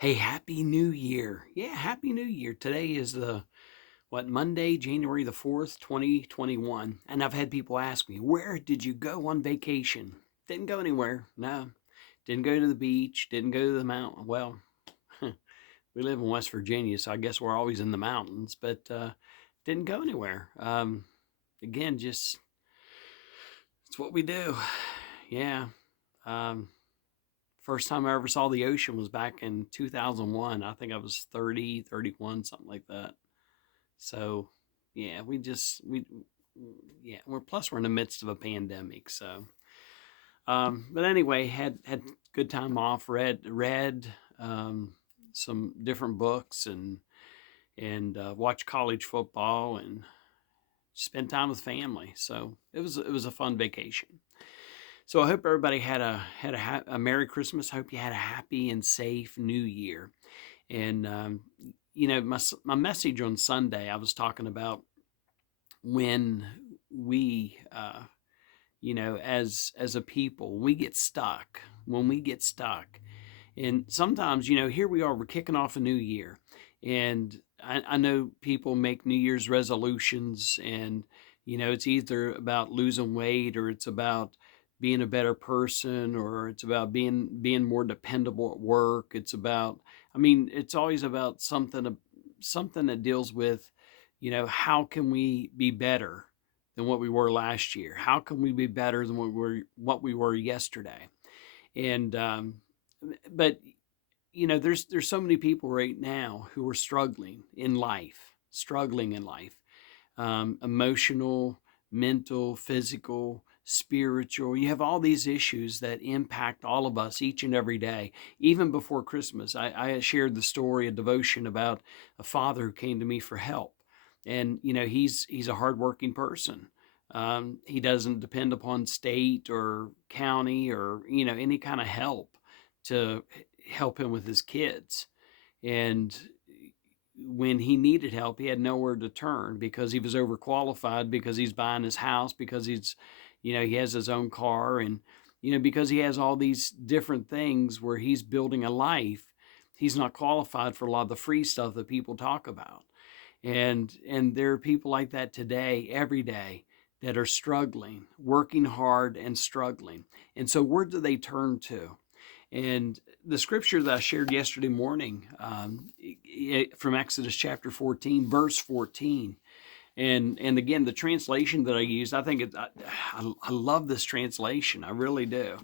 Hey, Happy New Year. Yeah, Happy New Year. Today is Monday, January the 4th, 2021. And I've had people ask me, where did you go on vacation? Didn't go anywhere. No, didn't go to the beach, didn't go to the mountain. Well, we live in West Virginia, so I guess we're always in the mountains, but didn't go anywhere. Again, just it's what we do. Yeah. Um, First time I ever saw the ocean was back in 2001. I think I was 30, 31, something like that. So, yeah, we're plus we're in the midst of a pandemic. So, but anyway, had good time off. Read um, some different books and watched college football and spent time with family. So it was a fun vacation. So I hope everybody had a Merry Christmas. Hope you had a happy and safe New Year. And my message on Sunday, I was talking about when we, as a people, we get stuck. When we get stuck, and sometimes, here we are, we're kicking off a new year, and I know people make New Year's resolutions, and it's either about losing weight or it's about being a better person or it's about being more dependable at work. It's about, I mean, it's always about something that deals with, how can we be better than what we were last year? How can we be better than what we were yesterday? And but there's so many people right now who are struggling in life, emotional, mental, physical, spiritual. You have all these issues that impact all of us each and every day. Even before Christmas, I shared the story, a devotion about a father who came to me for help, and he's a hardworking person. He doesn't depend upon state or county or any kind of help to help him with his kids. And when he needed help, he had nowhere to turn because he was overqualified, because he's buying his house, because he has his own car, and because he has all these different things where he's building a life. He's not qualified for a lot of the free stuff that people talk about. And there are people like that today, every day, that are struggling, working hard and struggling. And so where do they turn to? And the scripture that I shared yesterday morning, from Exodus chapter 14, verse 14. And again, the translation that I used, I think I love this translation. I really do.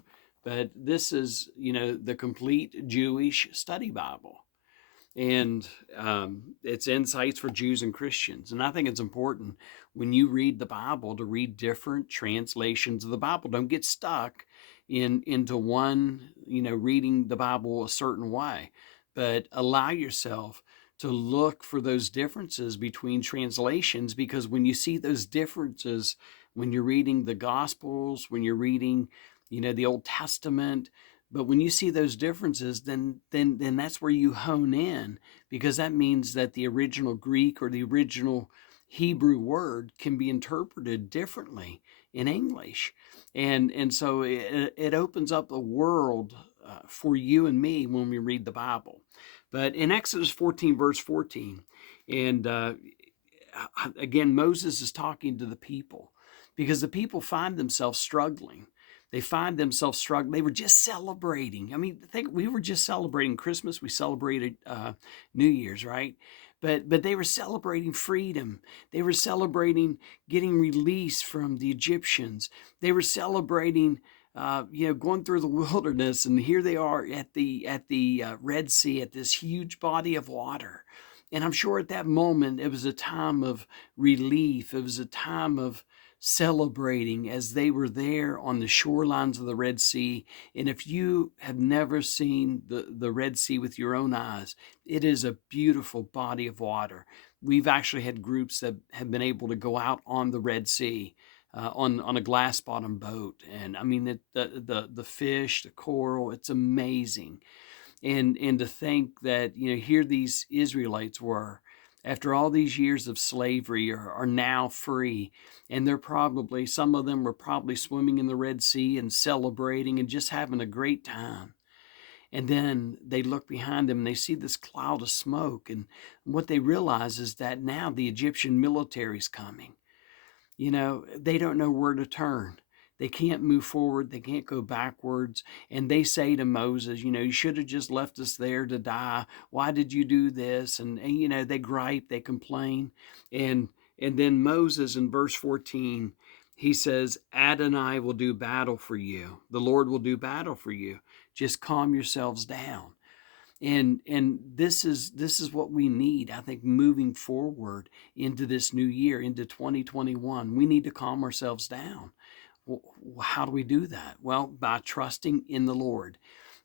But this is, the complete Jewish study Bible. And it's insights for Jews and Christians. And I think it's important when you read the Bible to read different translations of the Bible. Don't get stuck into one, reading the Bible a certain way, but allow yourself to look for those differences between translations, because when you see those differences, when you're reading the Gospels, when you're reading, the Old Testament, but when you see those differences, then that's where you hone in, because that means that the original Greek or the original Hebrew word can be interpreted differently in English. And so it opens up a world for you and me when we read the Bible. But in Exodus 14, verse 14, and again, Moses is talking to the people, because the people find themselves struggling. They find themselves struggling. They were just celebrating. I mean, think we were just celebrating Christmas. We celebrated New Year's, right? But they were celebrating freedom. They were celebrating getting release from the Egyptians. They were celebrating, going through the wilderness, and here they are at the Red Sea, at this huge body of water. And I'm sure at that moment it was a time of relief. It was a time of celebrating as they were there on the shorelines of the Red Sea. And if you have never seen the Red Sea with your own eyes, it is a beautiful body of water. We've actually had groups that have been able to go out on the Red Sea. On a glass bottom boat, and I mean the fish, the coral, it's amazing. And to think that here these Israelites were, after all these years of slavery, are now free, and they're probably, some of them were probably swimming in the Red Sea and celebrating and just having a great time. And then they look behind them and they see this cloud of smoke. And what they realize is that now the Egyptian military is coming. You know, they don't know where to turn. They can't move forward. They can't go backwards. And they say to Moses, you know, you should have just left us there to die. Why did you do this? And you know, they gripe, they complain. And and then Moses in verse 14, he says, Adonai will do battle for you. The Lord will do battle for you. Just calm yourselves down. And this is what we need, I think, moving forward into this new year, into 2021. We need to calm ourselves down. How do we do that? Well, by trusting in the Lord.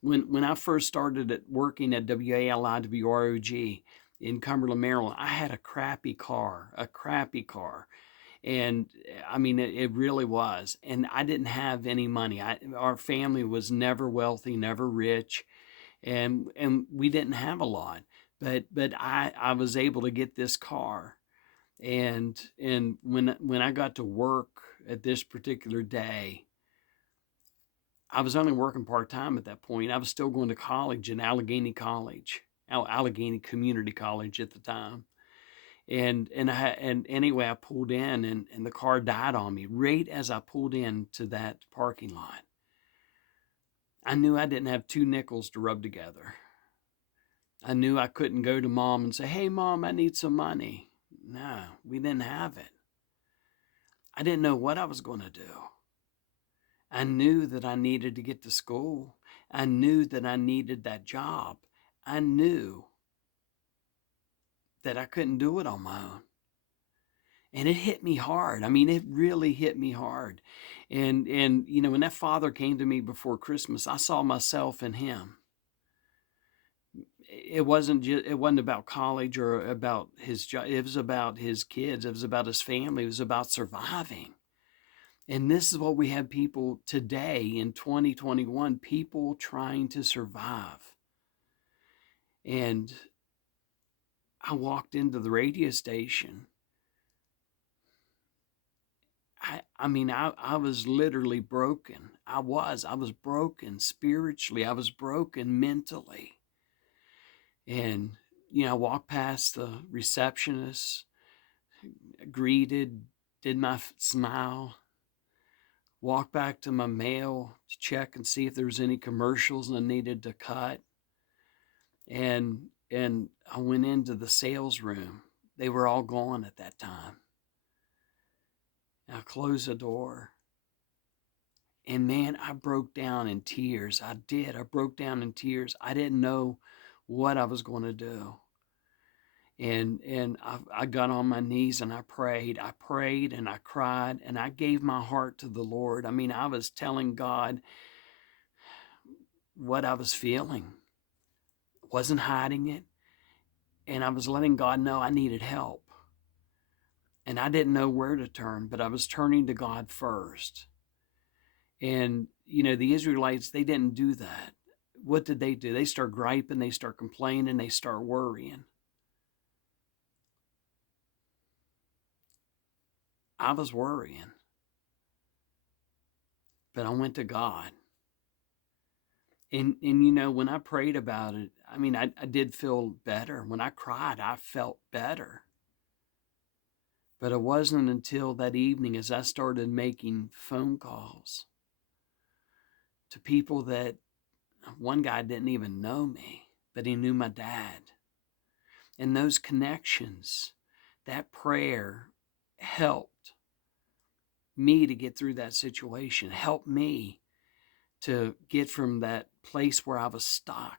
When I first started working at WALI-WROG in Cumberland, Maryland, I had a crappy car. And I mean, it really was. And I didn't have any money. Our family was never wealthy, never rich, and we didn't have a lot. But I was able to get this car. And when I got to work at this particular day, I was only working part-time at that point. I was still going to college in Allegheny College, Allegheny Community College at the time. And anyway, I pulled in and the car died on me right as I pulled into that parking lot. I knew I didn't have 2 nickels to rub together. I knew I couldn't go to Mom and say, hey, Mom, I need some money. No, we didn't have it. I didn't know what I was going to do. I knew that I needed to get to school. I knew that I needed that job. I knew that I couldn't do it on my own. And it hit me hard. I mean, it really hit me hard. And you know, when that father came to me before Christmas, I saw myself in him. It wasn't about college or about his job. It was about his kids. It was about his family. It was about surviving. And this is what we have people today in 2021, people trying to survive. And I walked into the radio station. I mean, I was literally broken. I was broken spiritually. I was broken mentally. And, you know, I walked past the receptionist, greeted, did my smile, walked back to my mail to check and see if there was any commercials I needed to cut. And I went into the sales room. They were all gone at that time. I closed the door. And man, I broke down in tears. I did. I broke down in tears. I didn't know what I was going to do. And I got on my knees and I prayed. I prayed and I cried and I gave my heart to the Lord. I mean, I was telling God what I was feeling. Wasn't hiding it. And I was letting God know I needed help. And I didn't know where to turn, but I was turning to God first. And, you know, the Israelites, they didn't do that. What did they do? They start griping, they start complaining, they start worrying. I was worrying. But I went to God. And you know, when I prayed about it, I mean, I did feel better. When I cried, I felt better. But it wasn't until that evening as I started making phone calls to people that one guy didn't even know me, but he knew my dad. And those connections, that prayer helped me to get through that situation, helped me to get from that place where I was stuck.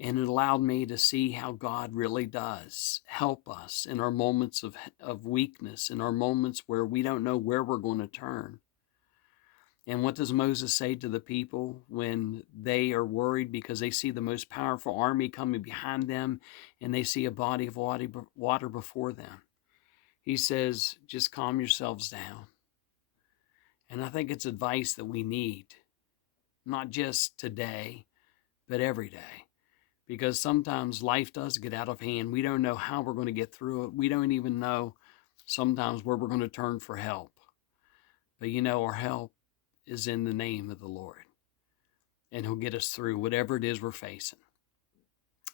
And it allowed me to see how God really does help us in our moments of weakness, in our moments where we don't know where we're going to turn. And what does Moses say to the people when they are worried because they see the most powerful army coming behind them and they see a body of water before them? He says, just calm yourselves down. And I think it's advice that we need, not just today, but every day. Because sometimes life does get out of hand. We don't know how we're going to get through it. We don't even know sometimes where we're going to turn for help. But you know, our help is in the name of the Lord. and He'll get us through whatever it is we're facing.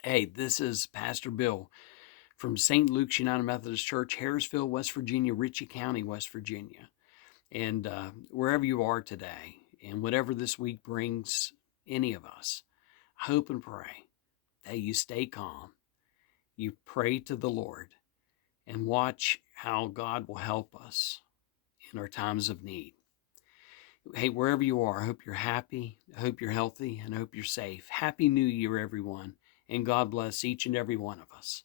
Hey, this is Pastor Bill from St. Luke's United Methodist Church, Harrisville, West Virginia, Ritchie County, West Virginia. And wherever you are today, and whatever this week brings any of us, I hope and pray that you stay calm, you pray to the Lord, and watch how God will help us in our times of need. Hey, wherever you are, I hope you're happy, I hope you're healthy, and I hope you're safe. Happy New Year, everyone, and God bless each and every one of us.